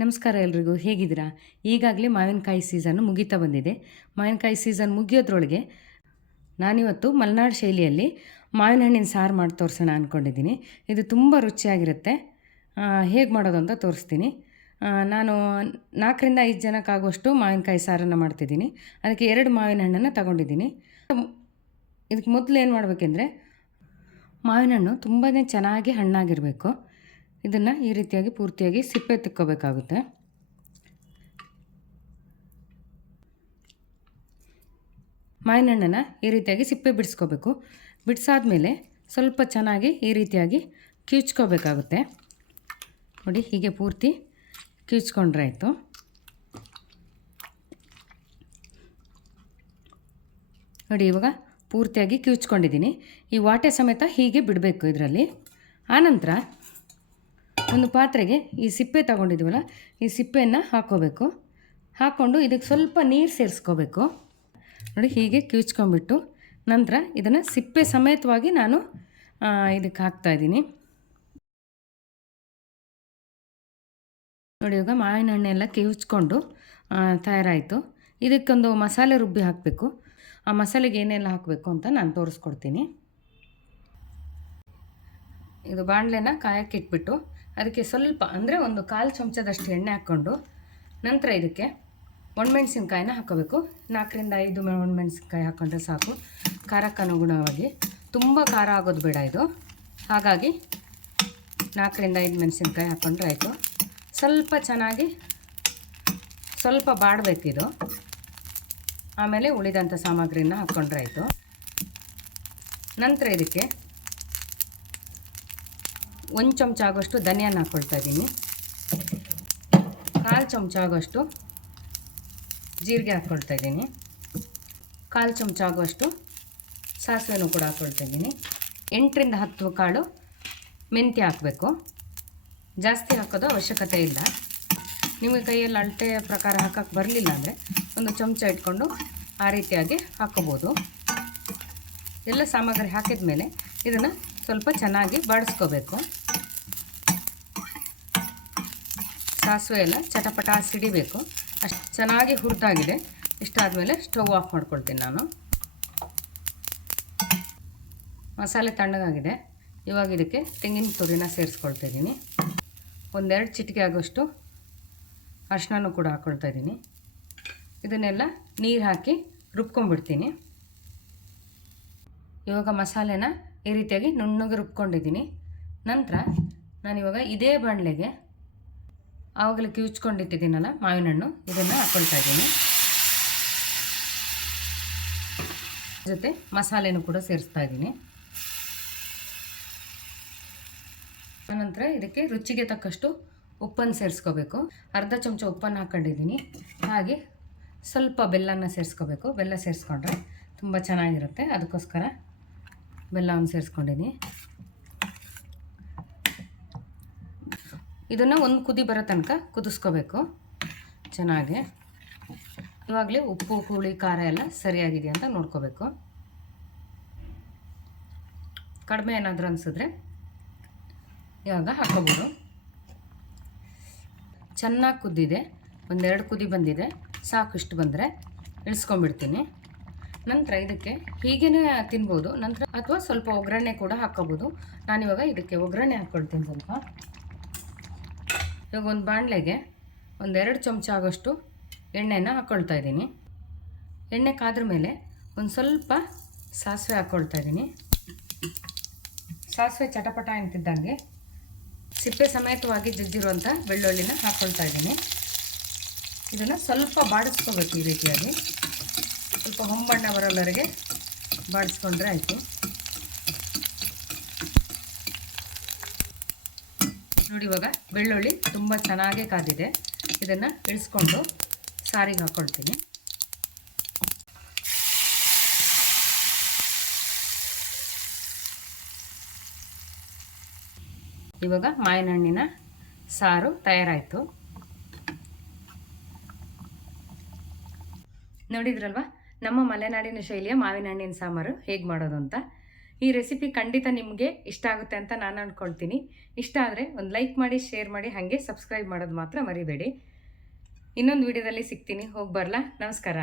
ನಮಸ್ಕಾರ ಎಲ್ರಿಗೂ, ಹೇಗಿದ್ದೀರಾ? ಈಗಾಗಲೇ ಮಾವಿನಕಾಯಿ ಸೀಸನ್ ಮುಗೀತಾ ಬಂದಿದೆ. ಮಾವಿನಕಾಯಿ ಸೀಸನ್ ಮುಗಿಯೋದ್ರೊಳಗೆ ನಾನಿವತ್ತು ಮಲೆನಾಡು ಶೈಲಿಯಲ್ಲಿ ಮಾವಿನ ಹಣ್ಣಿನ ಸಾರು ಮಾಡಿ ತೋರಿಸೋಣ ಅಂದ್ಕೊಂಡಿದ್ದೀನಿ ಇದು ತುಂಬ ರುಚಿಯಾಗಿರುತ್ತೆ. ಹೇಗೆ ಮಾಡೋದು ಅಂತ ತೋರಿಸ್ತೀನಿ. ನಾನು ನಾಲ್ಕರಿಂದ ಐದು ಜನಕ್ಕಾಗುವಷ್ಟು ಮಾವಿನಕಾಯಿ ಸಾರನ್ನು ಮಾಡ್ತಿದ್ದೀನಿ. ಅದಕ್ಕೆ ಎರಡು ಮಾವಿನ ಹಣ್ಣನ್ನು ತಗೊಂಡಿದ್ದೀನಿ. ಇದಕ್ಕೆ ಮೊದಲು ಏನು ಮಾಡಬೇಕೆಂದ್ರೆ ಮಾವಿನ ಹಣ್ಣು ತುಂಬಾ ಚೆನ್ನಾಗಿ ಹಣ್ಣಾಗಿರಬೇಕು. ಇದನ್ನು ಈ ರೀತಿಯಾಗಿ ಪೂರ್ತಿಯಾಗಿ ಸಿಪ್ಪೆ ತಿಕ್ಕೋಬೇಕಾಗುತ್ತೆ. ಮಾವಿನ ಹಣ್ಣನ್ನು ಈ ರೀತಿಯಾಗಿ ಸಿಪ್ಪೆ ಬಿಡಿಸ್ಕೋಬೇಕು. ಬಿಡಿಸಾದ್ಮೇಲೆ ಸ್ವಲ್ಪ ಚೆನ್ನಾಗಿ ಈ ರೀತಿಯಾಗಿ ಕಿವುಚ್ಕೋಬೇಕಾಗುತ್ತೆ ನೋಡಿ, ಹೀಗೆ ಪೂರ್ತಿ ಕಿವುಚ್ಕೊಂಡ್ರೆ ಆಯಿತು. ನೋಡಿ, ಇವಾಗ ಪೂರ್ತಿಯಾಗಿ ಕಿವುಚ್ಕೊಂಡಿದ್ದೀನಿ ಈ ವಾಟೆ ಸಮೇತ ಹೀಗೆ ಬಿಡಬೇಕು ಇದರಲ್ಲಿ. ಆನಂತರ ಒಂದು ಪಾತ್ರೆಗೆ ಈ ಸಿಪ್ಪೆ ತಗೊಂಡಿದ್ದೀವಲ್ಲ ಈ ಸಿಪ್ಪೆಯನ್ನು ಹಾಕ್ಕೋಬೇಕು ಹಾಕ್ಕೊಂಡು ಇದಕ್ಕೆ ಸ್ವಲ್ಪ ನೀರು ಸೇರಿಸ್ಕೋಬೇಕು. ನೋಡಿ, ಹೀಗೆ ಕಿವುಚ್ಕೊಂಡ್ಬಿಟ್ಟು ನಂತರ ಇದನ್ನು ಸಿಪ್ಪೆ ಸಮೇತವಾಗಿ ನಾನು ಇದಕ್ಕೆ ಹಾಕ್ತಾಯಿದ್ದೀನಿ ನೋಡಿ, ಇವಾಗ ಮಾವಿನ ಹಣ್ಣೆಲ್ಲ ಕಿವುಚ್ಕೊಂಡು ತಯಾರಾಯಿತು. ಇದಕ್ಕೊಂದು ಮಸಾಲೆ ರುಬ್ಬಿ ಹಾಕಬೇಕು. ಆ ಮಸಾಲೆಗೆ ಏನೆಲ್ಲ ಹಾಕಬೇಕು ಅಂತ ನಾನು ತೋರಿಸ್ಕೊಡ್ತೀನಿ. ಇದು ಬಾಣಲೆನ ಕಾಯಕ್ಕೆ ಇಟ್ಬಿಟ್ಟು ಅದಕ್ಕೆ ಸ್ವಲ್ಪ, ಅಂದರೆ ಒಂದು ಕಾಲು ಚಮಚದಷ್ಟು ಎಣ್ಣೆ ಹಾಕ್ಕೊಂಡು ನಂತರ ಇದಕ್ಕೆ ಒಣಮೆಣಸಿನ್ಕಾಯಿನ ಹಾಕೋಬೇಕು. ನಾಲ್ಕರಿಂದ ಐದು ಒಣಮೆಣಸಿನ್ಕಾಯಿ ಹಾಕ್ಕೊಂಡ್ರೆ ಸಾಕು. ಖಾರಕ್ಕೆ ಅನುಗುಣವಾಗಿ. ತುಂಬ ಖಾರ ಆಗೋದು ಬೇಡ ಇದು. ಹಾಗಾಗಿ ನಾಲ್ಕರಿಂದ ಐದು ಮೆಣಸಿನ್ಕಾಯಿ ಹಾಕ್ಕೊಂಡ್ರೆ ಆಯಿತು. ಸ್ವಲ್ಪ ಚೆನ್ನಾಗಿ, ಸ್ವಲ್ಪ ಬಾಡಬೇಕಿದು ಆಮೇಲೆ ಉಳಿದಂಥ ಸಾಮಗ್ರಿನ ಹಾಕ್ಕೊಂಡ್ರೆ ಆಯಿತು. ನಂತರ ಇದಕ್ಕೆ ಒಂದು ಚಮಚ ಆಗೋಷ್ಟು ಧನಿಯಾನ ಹಾಕ್ಕೊಳ್ತಾ ಇದ್ದೀನಿ. ಕಾಲು ಚಮಚ ಆಗೋಷ್ಟು ಜೀರಿಗೆ ಹಾಕ್ಕೊಳ್ತಾ ಇದ್ದೀನಿ. ಕಾಲು ಚಮಚ ಆಗುವಷ್ಟು ಸಾಸಿವೆನೂ ಕೂಡ ಹಾಕ್ಕೊಳ್ತಾ ಇದ್ದೀನಿ. ಎಂಟರಿಂದ ಹತ್ತು ಕಾಳು ಮೆಂತ್ಯ ಹಾಕಬೇಕು. ಜಾಸ್ತಿ ಹಾಕೋದು ಅವಶ್ಯಕತೆ ಇಲ್ಲ. ನಿಮಗೆ ಕೈಯಲ್ಲಿ ಅಳತೆ ಪ್ರಕಾರ ಹಾಕೋಕ್ಕೆ ಬರಲಿಲ್ಲ ಅಂದರೆ ಒಂದು ಚಮಚ ಇಟ್ಕೊಂಡು ಆ ರೀತಿಯಾಗಿ ಹಾಕೋಬೋದು. ಎಲ್ಲ ಸಾಮಗ್ರಿ ಹಾಕಿದ ಮೇಲೆ ಇದನ್ನು ಸ್ವಲ್ಪ ಚೆನ್ನಾಗಿ ಬಾಡಿಸ್ಕೋಬೇಕು. ಸಾಸಿವೆ ಎಲ್ಲ ಚಟಪಟ ಸಿಡಿಬೇಕು. ಅಷ್ಟು ಚೆನ್ನಾಗಿ ಹುರಿದಾಗಿದೆ. ಇಷ್ಟಾದಮೇಲೆ ಸ್ಟವ್ ಆಫ್ ಮಾಡ್ಕೊಳ್ತೀನಿ ನಾನು. ಮಸಾಲೆ ತಣ್ಣಗಾಗಿದೆ. ಇವಾಗ ಇದಕ್ಕೆ ತೆಂಗಿನ ತುರಿನ ಸೇರಿಸ್ಕೊಳ್ತಾಯಿದ್ದೀನಿ ಒಂದೆರಡು ಚಿಟಿಕೆ ಆಗೋಷ್ಟು ಅರಿಶಿನೂ ಕೂಡ ಹಾಕ್ಕೊಳ್ತಾ ಇದ್ದೀನಿ. ಇದನ್ನೆಲ್ಲ ನೀರು ಹಾಕಿ ರುಬ್ಕೊಂಡ್ಬಿಡ್ತೀನಿ. ಇವಾಗ ಮಸಾಲೆನ ಈ ರೀತಿಯಾಗಿ ನುಣ್ಣಗೆ ರುಬ್ಕೊಂಡಿದ್ದೀನಿ. ನಂತರ ನಾನಿವಾಗ ಇದೇ ಬಾಣಲೆಗೆ ಆವಾಗಲೇ ಕಿವಿಚ್ಕೊಂಡಿಟ್ಟಿದ್ದೀನಲ್ಲ ಮಾವಿನ ಹಣ್ಣು ಇದನ್ನು ಹಾಕ್ಕೊಳ್ತಾ ಇದ್ದೀನಿ. ಜೊತೆ ಮಸಾಲೆನೂ ಕೂಡ ಸೇರಿಸ್ತಾ ಇದ್ದೀನಿ. ಆನಂತರ ಇದಕ್ಕೆ ರುಚಿಗೆ ತಕ್ಕಷ್ಟು ಉಪ್ಪನ್ನು ಸೇರಿಸ್ಕೋಬೇಕು. ಅರ್ಧ ಚಮಚ ಉಪ್ಪನ್ನು ಹಾಕ್ಕೊಂಡಿದ್ದೀನಿ ಹಾಗೆ ಸ್ವಲ್ಪ ಬೆಲ್ಲನ ಸೇರಿಸ್ಕೋಬೇಕು. ಬೆಲ್ಲ ಸೇರಿಸ್ಕೊಂಡ್ರೆ ತುಂಬ ಚೆನ್ನಾಗಿರುತ್ತೆ. ಅದಕ್ಕೋಸ್ಕರ ಬೆಲ್ಲವನ್ನು ಸೇರಿಸ್ಕೊಂಡಿದ್ದೀನಿ. ಇದನ್ನು ಒಂದು ಕುದಿ ಬರೋ ತನಕ ಕುದಿಸ್ಕೋಬೇಕು. ಚೆನ್ನಾಗಿ. ಇವಾಗಲೇ ಉಪ್ಪು, ಹುಳಿ, ಖಾರ ಎಲ್ಲ ಸರಿಯಾಗಿದೆ ಅಂತ ನೋಡ್ಕೋಬೇಕು. ಕಡಿಮೆ ಏನಾದರೂ ಅನಿಸಿದ್ರೆ ಇವಾಗ ಹಾಕೋಬೋದು. ಚೆನ್ನಾಗಿ ಕುದ್ದಿದೆ. ಒಂದೆರಡು ಕುದಿ ಬಂದಿದೆ. ಸಾಕು ಇಷ್ಟು ಬಂದರೆ ಇಳಿಸ್ಕೊಂಡ್ಬಿಡ್ತೀನಿ. ನಂತರ ಇದಕ್ಕೆ ಹೀಗೇ ತಿನ್ಬೋದು. ನಂತರ ಅಥವಾ ಸ್ವಲ್ಪ ಒಗ್ಗರಣೆ ಕೂಡ ಹಾಕ್ಕೋಬೋದು. ನಾನಿವಾಗ ಇದಕ್ಕೆ ಒಗ್ಗರಣೆ ಹಾಕ್ಕೊಳ್ತೀನಿ ಸ್ವಲ್ಪ. ಇವಾಗ ಒಂದು ಬಾಣಲೆಗೆ ಒಂದೆರಡು ಚಮಚ ಆಗೋಷ್ಟು ಎಣ್ಣೆನ ಹಾಕ್ಕೊಳ್ತಾ ಇದ್ದೀನಿ. ಎಣ್ಣೆ ಕಾದ್ರ ಮೇಲೆ ಒಂದು ಸ್ವಲ್ಪ ಸಾಸಿವೆ ಹಾಕ್ಕೊಳ್ತಾ ಇದ್ದೀನಿ. ಸಾಸಿವೆ ಚಟಪಟ ಅಂತಿದ್ದಂಗೆ ಸಿಪ್ಪೆ ಸಮೇತವಾಗಿ ಜಜ್ಜಿರುವಂಥ ಬೆಳ್ಳುಳ್ಳಿನ ಹಾಕ್ಕೊಳ್ತಾ ಇದ್ದೀನಿ. ಇದನ್ನು ಸ್ವಲ್ಪ ಬಾಡಿಸ್ಕೋಬೇಕು ಈ ರೀತಿಯಾಗಿ. ಸ್ವಲ್ಪ ಹೊಂಬಣ್ಣ ಬರೋಲ್ಲರಿಗೆ ಬಾಡಿಸ್ಕೊಂಡ್ರೆ ಆಯಿತು. ನೋಡಿ ಇವಾಗ ಬೆಳ್ಳುಳ್ಳಿ ತುಂಬ ಚೆನ್ನಾಗೇ ಕಾದಿದೆ. ಇದನ್ನು ಇಳಿಸ್ಕೊಂಡು ಸಾರಿಗೆ ಹಾಕ್ಕೊಳ್ತೀನಿ ಇವಾಗ ಮಾವಿನ ಹಣ್ಣಿನ ಸಾರು ತಯಾರಾಯಿತು. ನೋಡಿದ್ರಲ್ವ? ನಮ್ಮ ಮಲೆನಾಡಿನ ಶೈಲಿಯ ಮಾವಿನ ಹಣ್ಣಿನ ಸಾಂಬಾರು ಹೇಗೆ ಮಾಡೋದು ಅಂತ? ಈ ರೆಸಿಪಿ ಖಂಡಿತ ನಿಮಗೆ ಇಷ್ಟ ಆಗುತ್ತೆ ಅಂತ ನಾನು ಅಂದ್ಕೊಳ್ತೀನಿ ಇಷ್ಟ ಆದರೆ ಒಂದು ಲೈಕ್ ಮಾಡಿ ಶೇರ್ ಮಾಡಿ, ಹಾಗೆ ಸಬ್ಸ್ಕ್ರೈಬ್ ಮಾಡೋದು ಮಾತ್ರ ಮರಿಬೇಡಿ. ಇನ್ನೊಂದು ವಿಡಿಯೋದಲ್ಲಿ ಸಿಗ್ತೀನಿ. ಹೋಗಿ ಬರಲಾ? ನಮಸ್ಕಾರ.